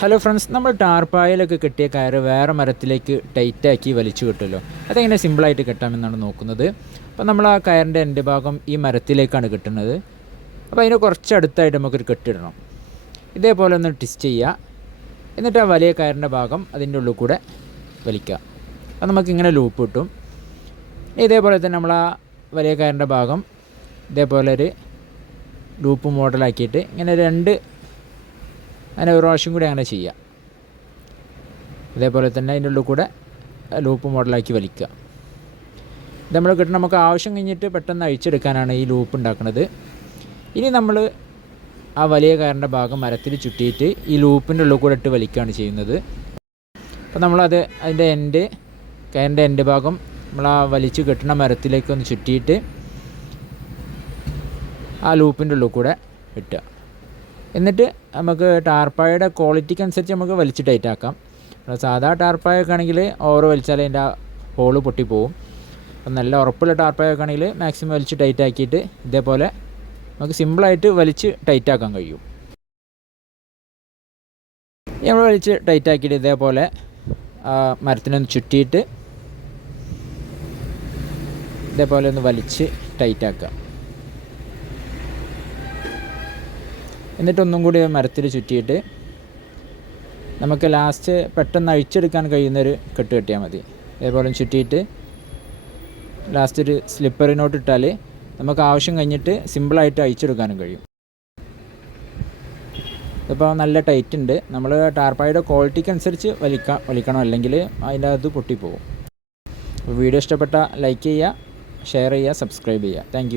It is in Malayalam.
ഹലോ ഫ്രണ്ട്സ് നമ്മൾ ടാർപ്പായലൊക്കെ കെട്ടിയ കയറ് വേറെ മരത്തിലേക്ക് ടൈറ്റാക്കി വലിച്ചു കിട്ടുമല്ലോ അതെങ്ങനെ സിമ്പിളായിട്ട് കെട്ടാമെന്നാണ് നോക്കുന്നത്. അപ്പോൾ നമ്മൾ ആ കയറിന്റെ എന്റെ ഭാഗം ഈ മരത്തിലേക്കാണ് കെട്ടുന്നത്. അപ്പോൾ അതിന് കുറച്ച് അടുത്തായിട്ട് നമുക്കൊരു കെട്ടിടണം ഇതേപോലെ ഒന്ന് ട്വിസ്റ്റ് ചെയ്യുക. എന്നിട്ട് ആ വലിയ കയറിന്റെ ഭാഗം അതിന്റെ ഉള്ളിൽ കൂടെ വലിക്കുക. അപ്പോൾ നമുക്കിങ്ങനെ ലൂപ്പ് കിട്ടും. ഇതേപോലെ തന്നെ നമ്മൾ ആ വലിയ കയറിന്റെ ഭാഗം ഇതേപോലെ ഒരു ലൂപ്പ് മോഡലാക്കിയിട്ട് ഇങ്ങനെ രണ്ട് അങ്ങനെ ഒരു പ്രാവശ്യം കൂടി അങ്ങനെ ചെയ്യുക അതേപോലെ തന്നെ അതിന്റെ ഉള്ളിൽ കൂടെ ലൂപ്പ് മോഡലാക്കി വലിക്കുക. ഇത് നമ്മൾ കിട്ടുന്ന നമുക്ക് ആവശ്യം കഴിഞ്ഞിട്ട് പെട്ടെന്ന് അഴിച്ചെടുക്കാനാണ് ഈ ലൂപ്പ് ഉണ്ടാക്കുന്നത്. ഇനി നമ്മൾ ആ വലിയ കയറിന്റെ ഭാഗം മരത്തിൽ ചുറ്റിയിട്ട് ഈ ലൂപ്പിന്റെ ഉള്ളിൽ കൂടെ ഇട്ട് വലിക്കുകയാണ് ചെയ്യുന്നത്. അപ്പോൾ നമ്മളത് അതിന്റെ എൻഡ് കയറിന്റെ എൻഡ് ഭാഗം നമ്മൾ ആ വലിച്ച് കെട്ടുന്ന മരത്തിലേക്ക് ഒന്ന് ചുറ്റിയിട്ട് ആ ലൂപ്പിന്റെ ഉള്ളിൽ കൂടെ ഇട്ടുക. എന്നിട്ട് നമുക്ക് ടാർപ്പായുടെ ക്വാളിറ്റിക്ക് അനുസരിച്ച് നമുക്ക് വലിച്ചു ടൈറ്റ് ആക്കാം. സാധാ ടാർപ്പായൊക്കെ ആണെങ്കിൽ ഓവർ വലിച്ചാൽ അതിന്റെ ഹോൾ പൊട്ടിപ്പോവും അപ്പം നല്ല ഉറപ്പുള്ള ടാർപ്പായൊക്കെ ആണെങ്കിൽ മാക്സിമം വലിച്ച് ടൈറ്റ് ആക്കിയിട്ട് ഇതേപോലെ നമുക്ക് സിമ്പിളായിട്ട് വലിച്ച് ടൈറ്റ് ആക്കാൻ കഴിയും. നമ്മൾ വലിച്ച് ടൈറ്റ് ആക്കിയിട്ട് ഇതേപോലെ മരത്തിനൊന്ന് ചുറ്റിയിട്ട് ഇതേപോലെ ഒന്ന് വലിച്ച് ടൈറ്റ് ആക്കുക എന്നിട്ട് ഒന്നും കൂടി മരത്തിൽ ചുറ്റിയിട്ട് നമുക്ക് ലാസ്റ്റ് പെട്ടെന്ന് അഴിച്ചെടുക്കാൻ കഴിയുന്നൊരു കെട്ട് കെട്ടിയാൽ മതി. അതേപോലെ ചുറ്റിയിട്ട് ലാസ്റ്റ് ഒരു സ്ലിപ്പറിനോട്ട് ഇട്ടാൽ നമുക്ക് ആവശ്യം കഴിഞ്ഞിട്ട് സിമ്പിളായിട്ട് അഴിച്ചെടുക്കാനും കഴിയും. ഇതിപ്പോൾ നല്ല ടൈറ്റ് ഉണ്ട്. നമ്മൾ ടാർപ്പായുടെ ക്വാളിറ്റിക്ക് അനുസരിച്ച് വലിക്ക വലിക്കണം. അല്ലെങ്കിൽ അതിന്റെ അത് പൊട്ടിപ്പോകും വീഡിയോ ഇഷ്ടപ്പെട്ട ലൈക്ക് ചെയ്യുക ഷെയർ ചെയ്യുക സബ്സ്ക്രൈബ് ചെയ്യുക. താങ്ക്